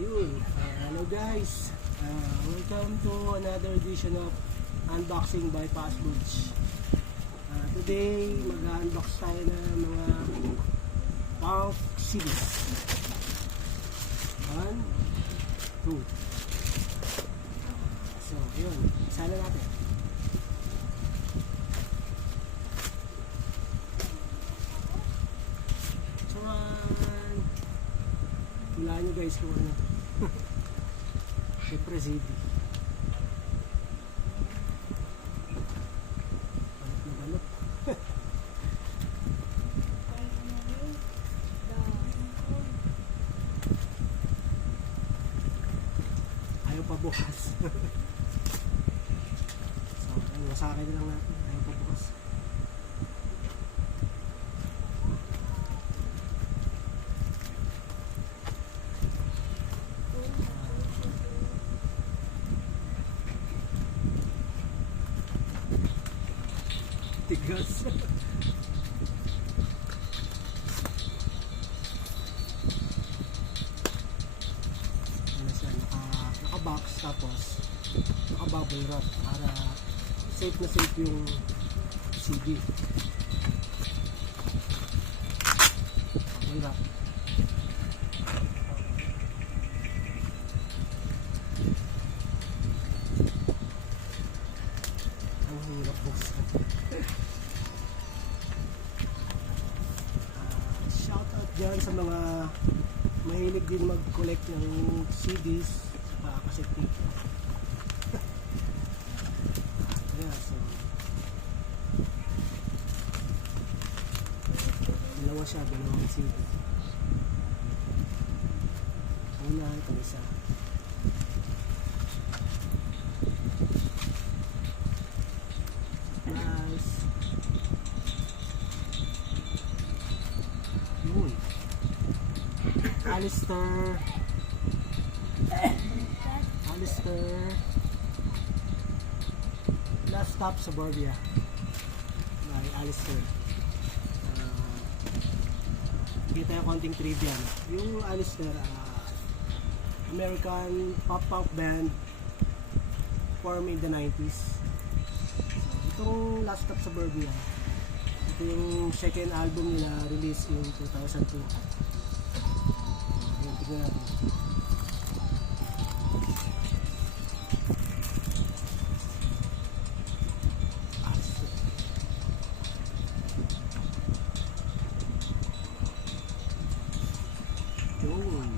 Hello guys, welcome to another edition of Unboxing by Fast Foods. Today, mag-unbox tayo ng mga punk CDs. 1, 2. So, yun, sana natin. Hulaan nyo guys kung ano. Siyempre CD. Balot na balot. Ayaw pa bukas. So, masakay na lang natin. Ayaw pa bukas. Tigas. Ano siya, naka-box tapos naka-bubble wrap para safe na safe yung CD. Bubble wrap. Ang hirap buksan. Shoutout dyan sa mga mahilig din mag-collect ng CDs sa cassette tape. Yeah, so dalawa siya, dalawang CD. Una, ito isa. Nice. Yun. Alistair Last Stop Suburbia by Alistair. Kita yung konting trivia. Yung Alistair, American pop-punk band formed in the 90s. So, itong Last Stop Suburbia, ito yung second album nila, released in 2002. Ayan, tignan natin. Yun.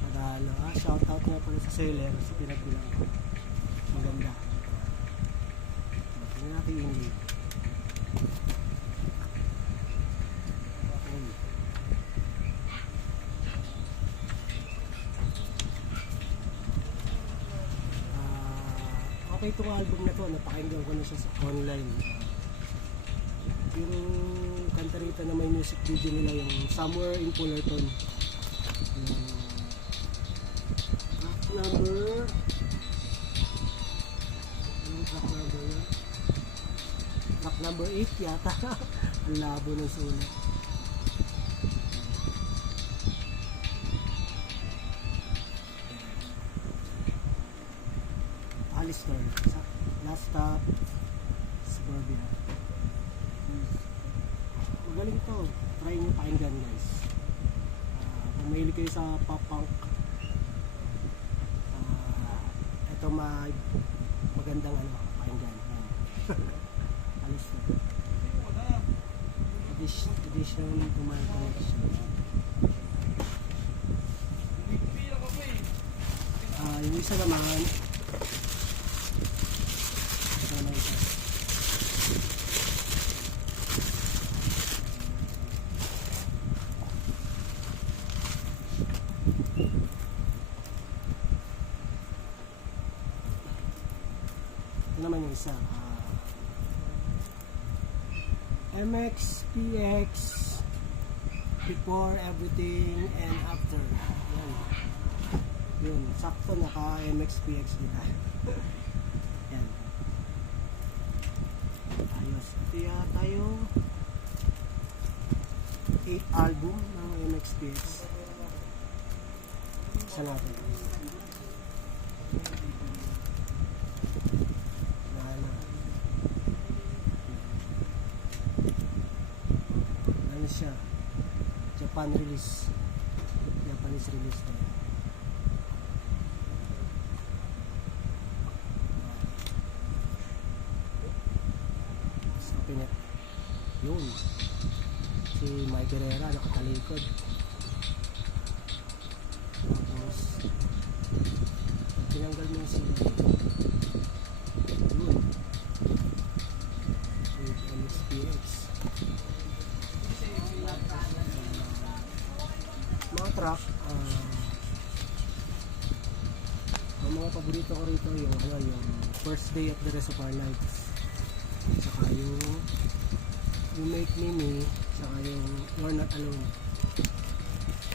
Pagalo, shoutout nga pala sa seller sa pinagbilang ko. Maganda. Tingnan natin yung link. Okay, itong album na to, napakinggan ko na siya sa online. Yung kanta rito na may music video nila, yung Somewhere in Fullerton. Track number 8 yata. Ang labo ng sulat. Alistair, Last Stop Suburbia. Magaling to. Try nyo pakinggan guys. Kung mahilig kayo sa pop-punk, ito magandang pakinggan. Alistair. Addition to my collection. Yung isa naman, ito naman yung isa, MXPX Before Everything and After. Yun, sakto naka MXPX dito. Yan. Ayos. Ito yata yung 8 8th album ng MXPX. Isa natin. Ano siya? Japanese release na. Stop it. Yun. Si Mike Herrera nakatalikod. Tapos tinanggal mo yung CD. Yun. With MXPX. Mga track, ang mga paborito ko rito yung First Day of the Rest of Our Lives, saka yung You Make Me Me, saka yung You're Not Alone.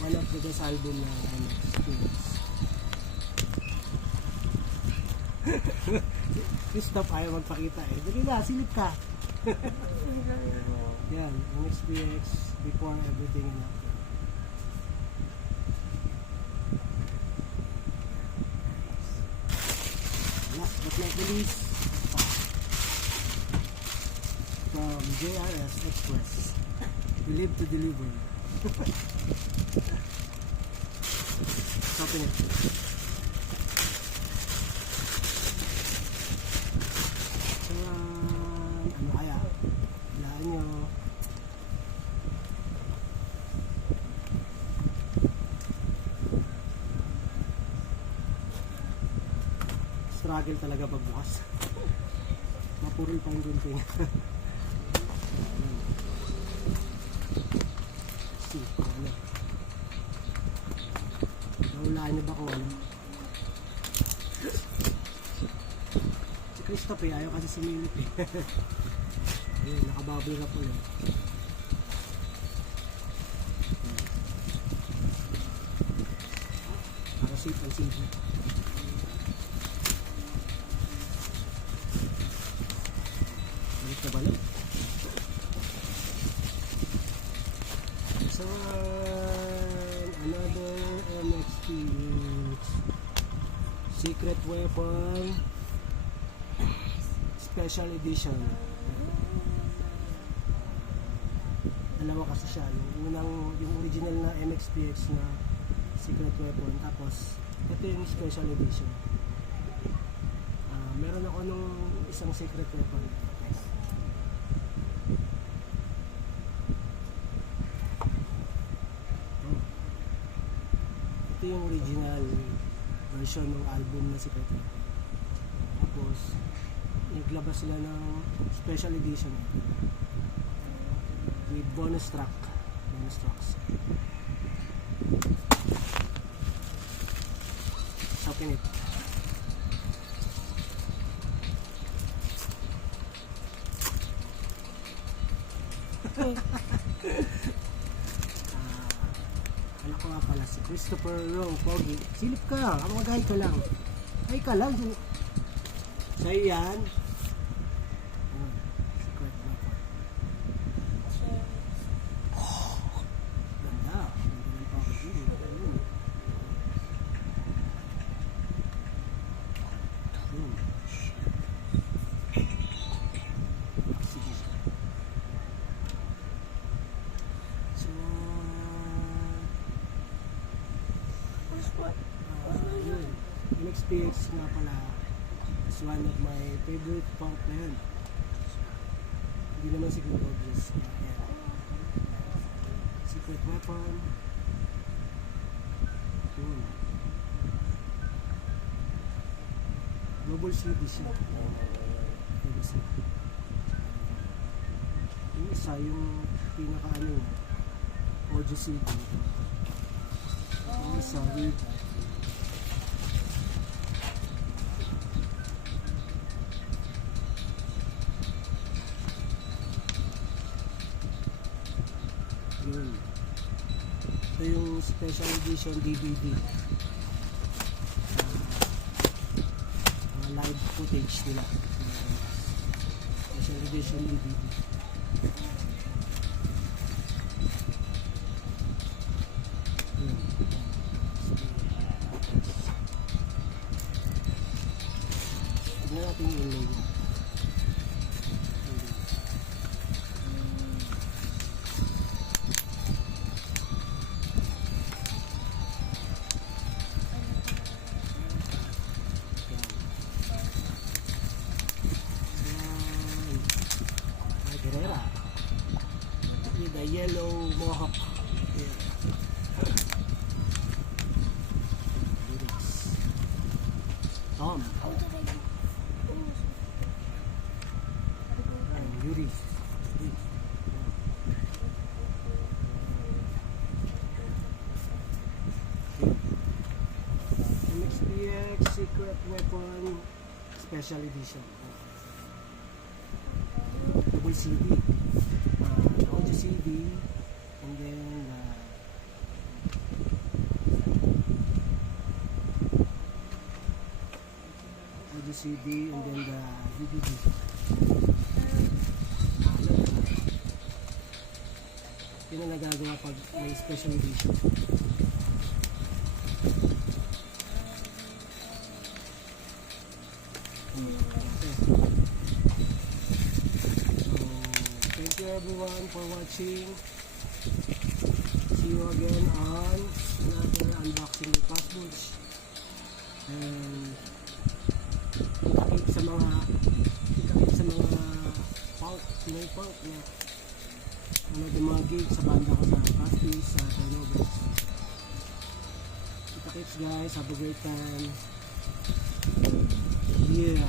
One of the best album na MXPX. Christoph ayaw magpakita eh. Dali na, silip ka. Yan, MXPX, Before Everything and After. Last but not the least, from JRS Express, We Live to Deliver. Stopping it. So, ano kaya? Walaan nyo. Struggle talaga pagbukas. Mapurol pa yung gunting. See, ano? Nahulaan niyo ba kung ano? Si Christoph eh, ayaw kasi sumilip eh. Ayun, nakababoy na po yun. Para safe and simple. Balik na balik. So, another MXPX Secret Weapon Special Edition. Dalawa kasi siya. Yung original na MXPX na Secret Weapon. Tapos, ito yung Special Edition. Meron ako nung isang Secret Weapon. Ito yung original version ng album na Secret Weapon. Tapos, naglabas sila ng Special Edition with bonus tracks. Open it. Anak ko nga pala si Christopher Rowe Pogi. Silip ka, mag-hi ka lang. Hi ka lang. Sa'yo yan. Secret Weapon. Ganda. Ganda ng packaging. Sige. So, yun. MXPX nga pala is one of my favorite punk band. Hindi naman siguro obvious. Ayan. Secret Weapon. Yun. Global CD siya. Global CD. Yung isa, yung pinaka-ano yun, audio CD. Yung isa, with yun. Ito yung special edition DVD. Live footage nila. Special edition DVD. ating inlay niya. Guerrera with a yellow mohawk. Yeah. Tom and Yuri. MXPX Secret Weapon Special Edition. Double CD, audio CD, and then audio CD, and then the DVD. Yun ang nagagawa pag may special edition. Thank you everyone for watching. See you again on another unboxing with Passboots. And itakip sa mga punk, Pinoy punk na yung mga gigs sa banda ko sa Pastis, sa Turnovers. Itakip guys, have a great time. Yeah.